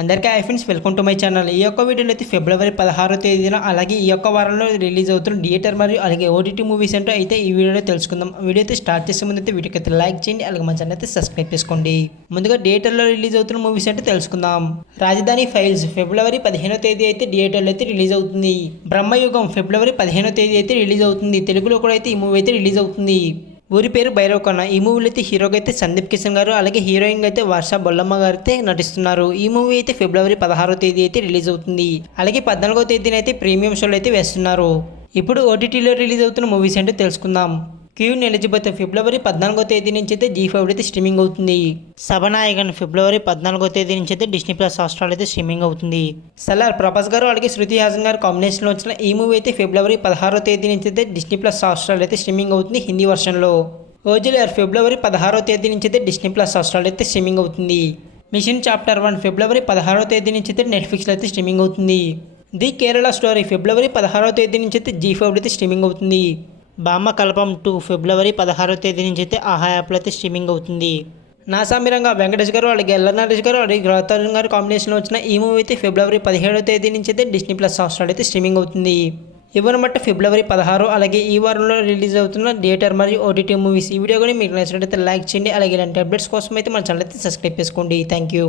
అందరికీ hi friends, welcome to my channel. ఈ యొక్క వీడియోలో అయితే ఫిబ్రవరి 16వ తేదీన అలాగే ఈ యొక్క వారంలో రిలీజ్ అవుతున్న థియేటర్ మరియు అలాగే ఓటీటీ మూవీస్ ఏంటో అయితే ఈ వీడియోలో తెలుసుకుందాం. వీడియో అయితే స్టార్ట్ చేసే ముందు అయితే వీడియోకి అయితే లైక్ చేయండి, అలాగే మన ఛానల్ అయితే సబ్స్క్రైబ్ చేసుకోండి. ముందుగా థియేటర్లో రిలీజ్ అవుతున్న మూవీస్ అంటే తెలుసుకుందాం. రాజధాని ఫైల్స్ ఫిబ్రవరి 15వ తేదీ అయితే థియేటర్లో అయితే రిలీజ్ అవుతుంది. బ్రహ్మయుగం ఫిబ్రవరి 15వ తేదీ అయితే రిలీజ్ అవుతుంది. తెలుగులో కూడా అయితే ఈ మూవీ అయితే రిలీజ్ అవుతుంది. ఊరి పేరు భైరవ్ ఖన్నా. ఈ మూవీలో అయితే హీరోగా అయితే సందీప్ కిషన్ గారు, అలాగే హీరోయిన్ అయితే వర్ష బొల్లమ్మ గారు అయితే నటిస్తున్నారు. ఈ మూవీ అయితే ఫిబ్రవరి 16వ తేదీ అయితే రిలీజ్ అవుతుంది. అలాగే 14వ తేదీన అయితే ప్రీమియం షోలు అయితే వేస్తున్నారు. ఇప్పుడు ఓటీటీలో రిలీజ్ అవుతున్న మూవీస్ అంటే తెలుసుకుందాం. క్వీన్ ఎలిజబెత్ ఫిబ్రవరి 14వ తేదీ నుంచి అయితే G5 అయితే స్ట్రీమింగ్ అవుతుంది. సభనాయకన్ ఫిబ్రవరి 14వ తేదీ నుంచి అయితే డిస్నీ ప్లస్ హాట్‌స్టార్ అయితే స్ట్రీమింగ్ అవుతుంది. సలార్ ప్రభాస్ గారు అలాగే శృతి హాసన్ గారు కాంబినేషన్లో వచ్చిన ఈ మూవీ అయితే ఫిబ్రవరి 16వ తేదీ నుంచి అయితే డిస్నీ ప్లస్ హాట్‌స్టార్ అయితే స్ట్రీమింగ్ అవుతుంది హిందీ వర్షన్లో. ఓజిలర్ ఫిబ్రవరి 16వ తేదీ నుంచి అయితే డిస్నీ ప్లస్ హాట్‌స్టార్ అయితే స్ట్రీమింగ్ అవుతుంది. మిషన్ చాప్టర్ 1 ఫిబ్రవరి 16వ తేదీ నుంచి అయితే నెట్ఫ్లిక్స్లో అయితే స్ట్రీమింగ్ అవుతుంది. ది కేరళ స్టోరీ ఫిబ్రవరి 16వ తేదీ నుంచి అయితే G5 అయితే స్ట్రీమింగ్ అవుతుంది. బామ్మ కల్పం 2 ఫిబ్రవరి 16వ తేదీ నుంచి అయితే ఆహా యాప్లో అయితే స్ట్రీమింగ్ అవుతుంది. నాసామిరంగా వెంకటేష్ గారు అలాగే ఎల్లనరేష్ గారు అలాగే గ్రహతరుణ్ గారు కాంబినేషన్లో వచ్చిన ఈ మూవీ అయితే ఫిబ్రవరి 17వ తేదీ నుంచి అయితే డిస్నీ ప్లస్ హాట్‌స్టార్ అయితే స్ట్రీమింగ్ అవుతుంది. ఇవన్నీ బట్టి ఫిబ్రవరి 16 అలాగే ఈ వారంలో రిలీజ్ అవుతున్న థియేటర్ మరియు ఓటీటీ మూవీస్. ఈ వీడియో కూడా మీకు నచ్చినట్లయితే లైక్ చేయండి, అలాగే ఇలాంటి అప్డేట్స్ కోసం అయితే మన ఛానల్ అయితే సబ్స్క్రైబ్ చేసుకోండి. Thank you.